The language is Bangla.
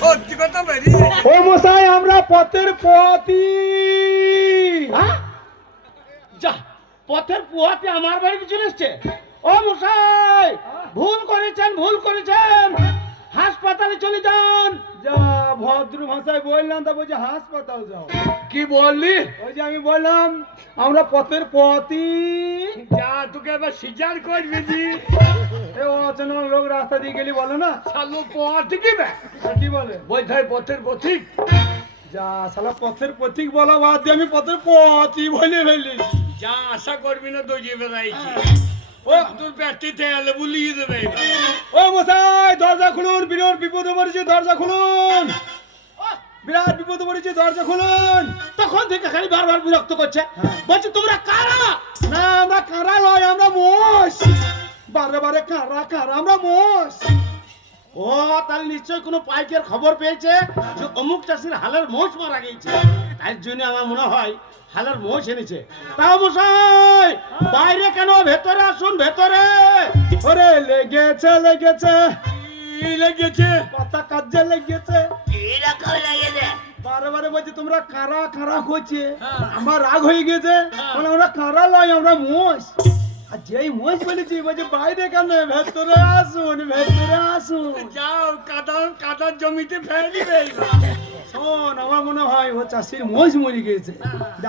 সত্যি কথা বেরিয়ে ও মশাই আমরা পথের পথি। যা পথের পুয়াতে আমার বাড়িতে চলে এসছে। ও মশাই ভুল করেছেন হাসপাতালে চলে যান। যা ভদ্র ভাষায় বললাম তা বলছে হাসপাতাল যাও। কি বললি? ওই যে আমি বললাম আমরা পথের পথি। যা তোকে এবার সিজার করবি জি। এ অচেনা লোক রাস্তা দিয়ে গেলি বলে না শালো পথ কি বে? কি বলে বোঝাই পথের পথিক। যা শালা পথের পথিক বলা বাদ দিয়ে আমি পথের পথি বলে ফেলি। যা আশা করবি না দৌড়িয়ে বেড়াইছি। ও তোর পেটিতে এলে বুলিয়ে দেবে। ও মশাই দরজা খুলুন, বিরাট বিপদে পড়েছে, দরজা খুলুন, বিরাট বিপদে পড়েছে, দরজা খুলুন। তখন থেকে খালি বারবার বিরক্ত করছে, বলছে তোমরা কারা? না আমরা কারা লয়, আমরা মোষ। বারে বারে কারা কারা, আমরা মোষ। ও তাহলে নিশ্চয় কোনো পাইকের খবর পেয়েছে যে অমুক চাষির হালের মোষ মারা গেছে, তাই জন্য আমার মনে হয় হালের মোষ এনেছে। তাও মশাই বাইরে কেন, ভেতরে আসুন, ভেতরে। ওরে লেগেছে লেগেছে লেগেছে কথা কাজে লেগেছে। এরকম লেগেছে। বারে বারে বলছে তোমরা কারা কারা করছে, আমার রাগ হয়ে গেছে। বলে আমরা কারা লয়, আমরা মোষ। আর যেই মোষ বলেছি বলছে বাইরে কেন, ভেতরে আসুন, ভেতরে আসুন। যাও কাদার জমিতে ফেলে দিবে। শোন আমার মনে হয় ও চাষির মোষ মরে গেছে।